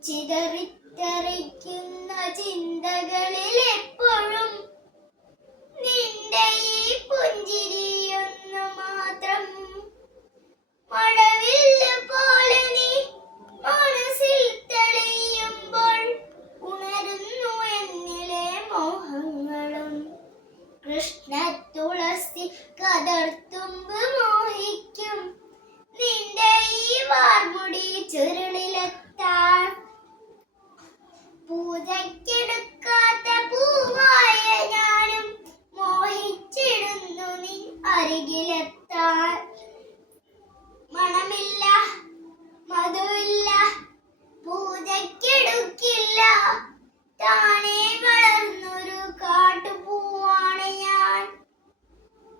ചിതറിത്തെറിക്കുന്ന ചിന്തകളിൽ എപ്പോഴും നിന്റെ ഈ പുഞ്ചിരിയൊന്നു മാത്രം മഴവില്ല് പോലെ നീ മനസ്സിൽ തെളിയുമ്പോൾ ഉണരുന്നു എന്നിലെ മോഹങ്ങളും കൃഷ്ണ തുളസി കതർത്തുമ്പ് മോഹിക്കും. നിന്റെ ഈ വാർമുടി ചുരുളിലെത്താൻ. പൂജയ്ക്കെടുക്കാത്ത പൂവായ ഞാനും മോഹിച്ചിടുന്നു നിൻ അരികിലെത്താൻ.